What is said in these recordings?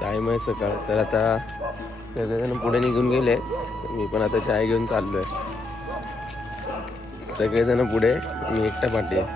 सायमय सकाळ. तर आता सगळेजण पुढे निघून गेले. मी पण आता चाय घेऊन चाललोय. सगळेजण पुढे, मी एकटा पाठी आहे.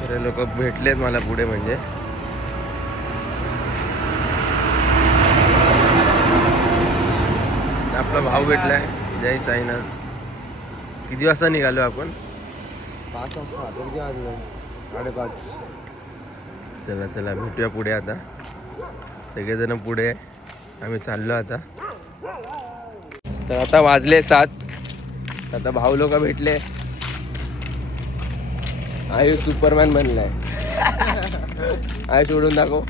तर लोक भेटलेत मला पुढे. म्हणजे आपला भाऊ भेटलाय, जय साईनाथ. किती वाजता निघालो आपण? 5 वाजता. 5:30. चला चला भेटूया पुढे. आता सगळेजण पुढे, आम्ही चाललो आता. तर आता वाजले 7. आता भाऊ लोक भेटले. आयुष सुपरमॅन बनलाय. आयुष उडून दाखव.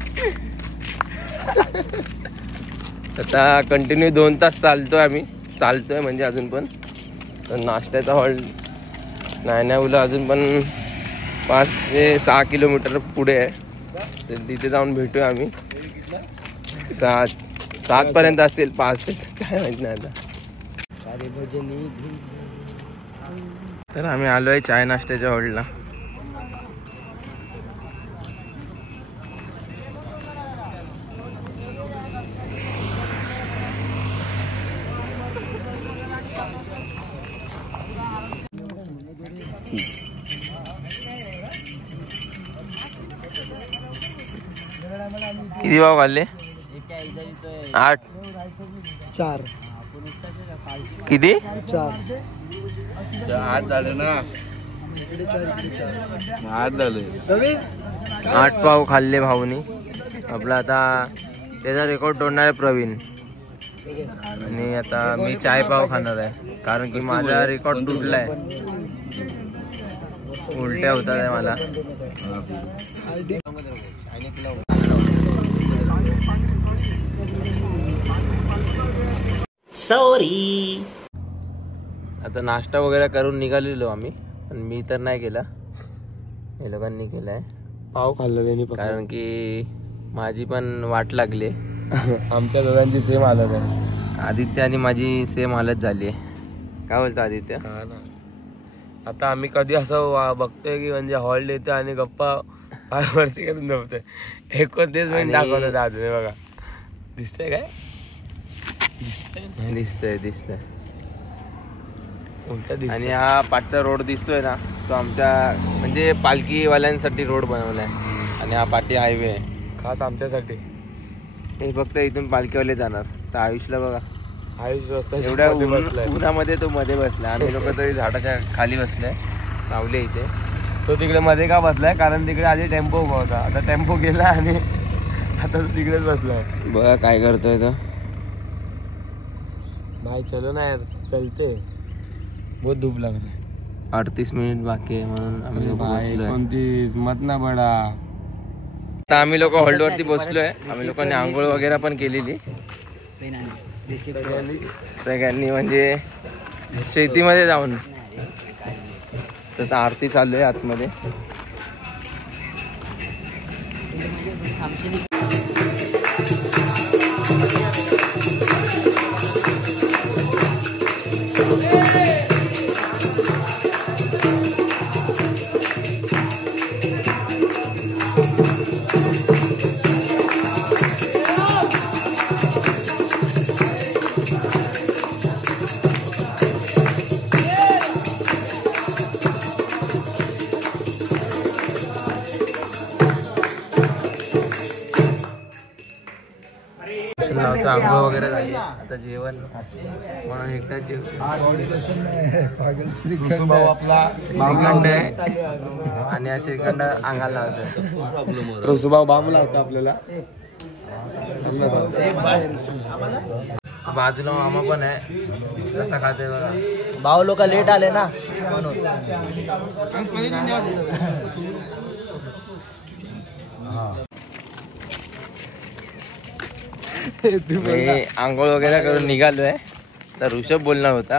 आता कंटिन्यू 2 तास चालतोय म्हणजे अजून पण. तर नाश्त्याचा हॉल नायनावला अजून पण 5 ते 6 किलोमीटर पुढे आहे. तर तिथे जाऊन भेटूया आम्ही. 7 पर्यंत असेल. 5 ते 7 काय माहित नाही आता. तर आम्ही आलोय चाय नाश्त्याच्या हॉलला. किती भाव खाल्ले? 8. 4. किती? 4. 8 झाले ना. 8 झाले. 8 पाव खाल्ले भाऊनी. आपला आता त्याचा रेकॉर्ड तोडणार आहे प्रवीण. आणि आता मी चाय पाव खाणार आहे, कारण की माझा रेकॉर्ड तुटलाय. उलट्या होतात आहे मला. सॉरी. आता नाश्ता वगैरे करून निघालेलो आम्ही, पण मी तर नाही केला, हे लोकांनी केलाय. पाव खाल्लं त्यांनी, कारण की माझी पण वाट लागली. आमच्या दोघांची सेम हालत आहे. आदित्य आणि माझी सेम हालत झाली आहे. काय बोलतो आदित्य? आता आम्ही कधी असं बघतोय की म्हणजे हॉल्ट येते आणि गप्पा पाय वरती करून झोपतोय. 29 मिनिट दाखवतात अजून. बघा दिसतंय काय? दिसतंय. आणि हा पाठचा रोड दिसतोय ना, तो आमच्या म्हणजे पालखीवाल्यांसाठी रोड बनवलाय. आणि हा पाठी हायवे आहे खास आमच्यासाठी. हे फक्त इथून पालखीवाले जाणार. तर आयुषला बघा, आयुष रस्ता एवढ्या उन्हामध्ये तो मध्ये बसलाय. आम्ही लोक तरी झाडाच्या खाली बसलाय, सावली इथे. तो तिकडे मध्ये का बसलाय? कारण तिकडे आधी टेम्पो उभा होता. आता टेम्पो गेला आणि आता तो तिकडेच बसलाय. बघा काय करतोय तो. नाही चलो ना यार, चलते. बहुत धूप लागले. 38 मिनिट बाकी आहे म्हणून आम्ही लोक बसलोय. 29 मत ना बडा. आता आम्ही लोक हॉल्टवरती बसलोय. आम्ही लोकांनी आंघोळ वगैरे पण केलेली सगळ्यांनी, म्हणजे शेतीमध्ये जाऊन. तर आरती चालू आहे आतमध्ये. आंघोळ वगैरे झाली. आता जेवण म्हणून एकटाच श्रीखंड आहे. आणि हा श्रीखंड अंगाला लावतो. रसुभाऊ बांबू लावतो आपल्याला. बाजूला मामा पण आहे, कसा खाते बघा. भाऊ लोक लेट आले ना म्हणून. आंघोळ वगैरे करून निघालोय. तर ऋषभ बोलणार होता,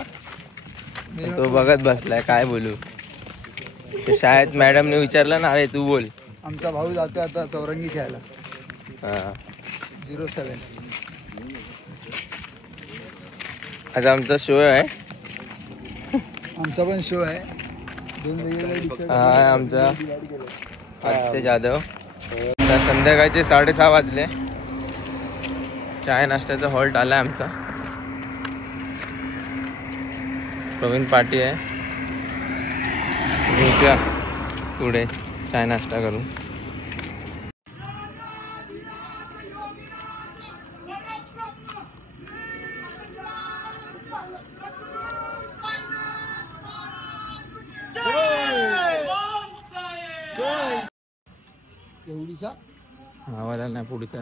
तो बघत बसलाय काय बोलू. शाळेत मॅडमने विचारलं ना, अरे तू बोल. आमचा भाऊ जातो आता चौरंगी खेळायला. 07. आज आमचा शो आहे. आमचा पण शो आहे. हा आमचा आदित्य जाधव. संध्याकाळचे 6:30 वाजले. चाय नाश्त्याचा हॉल्ट आला आमचा. प्रवीण पाटी आहे. भेटूया पुढे चाय नाश्ता करून. आवाज आला नाही पुढचा.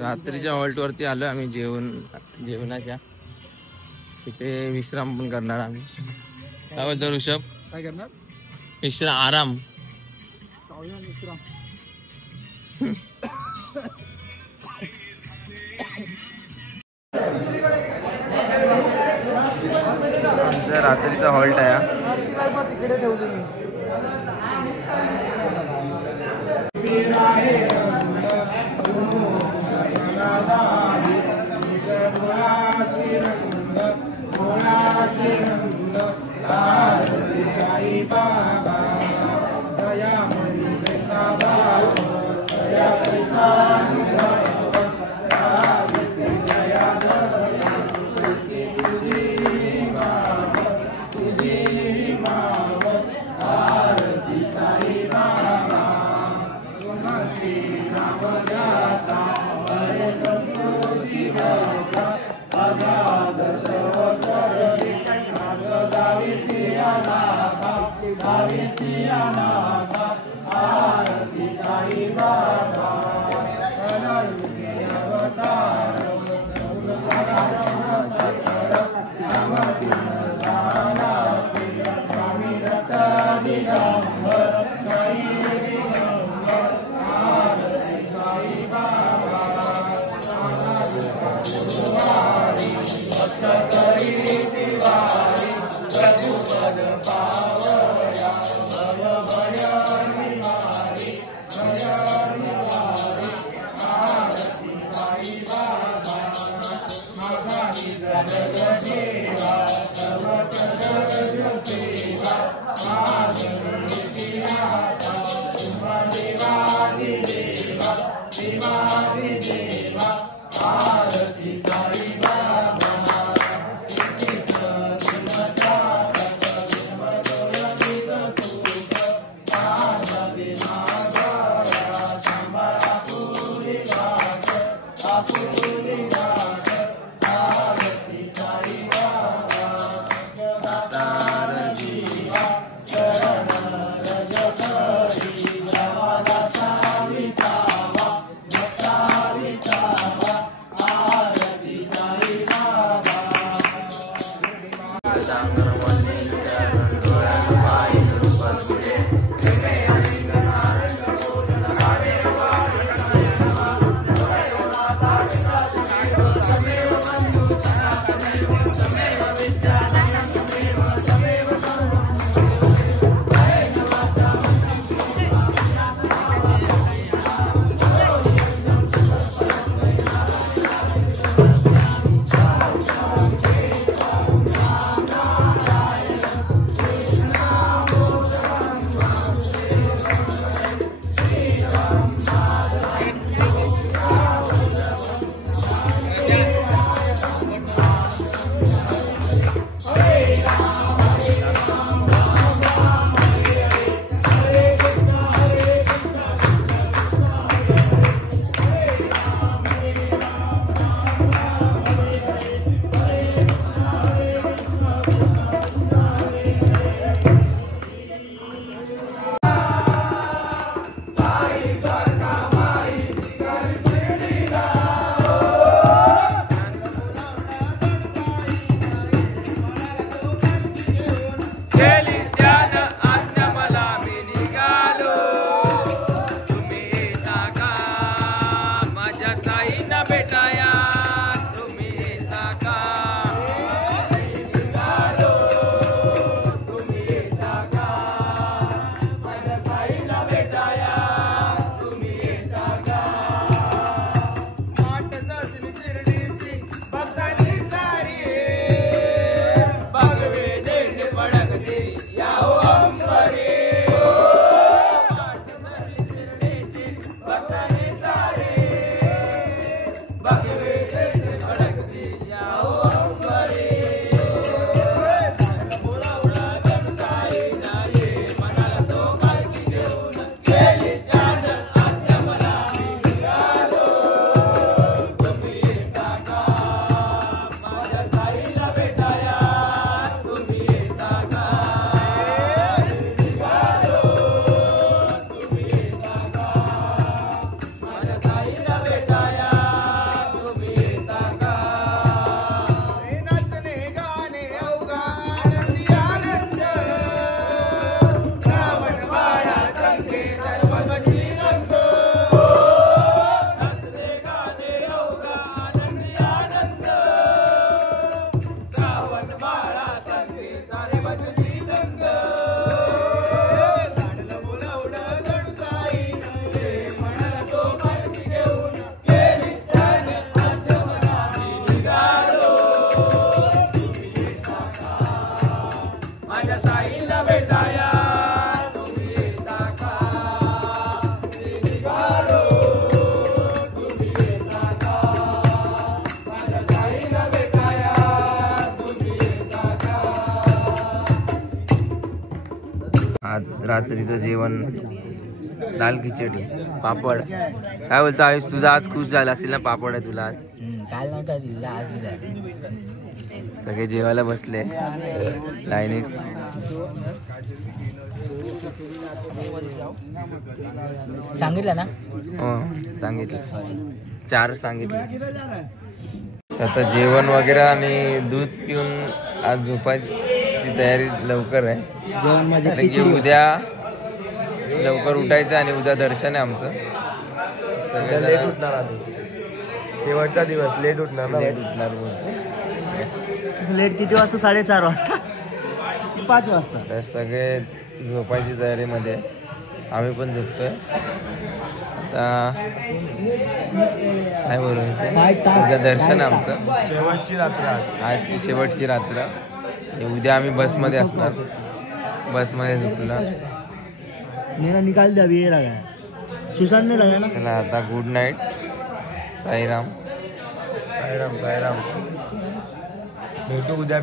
रात्रीच्या हॉल्टवरती आलो आम्ही जेवणाच्या. तिथे विश्राम पण करणार आम्ही. काय बोलतो ऋषभ? काय करणार? विश्राम, आराम. आमचा रात्रीचा हॉल्ट आहे. तिकडे ठेवली मी. रात्रीचं जेवण दाल खिचडी पापड. काय बोलतो आयुष, तुझा आज खुश झाला असेल ना, पापड आहे तुला आज. काल नव्हता दिला आज दिला. सगळे जेवायला बसले लाईनीत. सांगितलं ना? हो सांगितलं, 4 सांगितलं. आता जेवण वगैरे आणि दूध पिऊन आज झोपायची तयारी लवकर आहे. कारण की उद्या लवकर उठायचं आणि उद्या दर्शन आहे आमचं. लेट सगळे उठणार आम्ही, शेवटचा दिवस लेट उठणार ना. लेट उठणार लेट किती वाजता? 4:30 वाजता 5 वाजता. तर सगळे झोपायची तयारीमध्ये आहे. आम्ही पण झोपतोय आता. काय बोलायचं, उद्या दर्शन आहे आमचं. शेवटची रात्र आज. आजची शेवटची रात्र. उद्या आम्ही बसमध्ये असणार, बसमध्ये झोपणार. मेरा निकाल दिया अभी, ये लगा है. सुशांत ने लगाया ना. चला आता गुड नाईट. साईराम. साईराम साईराम. भेटू उद्या.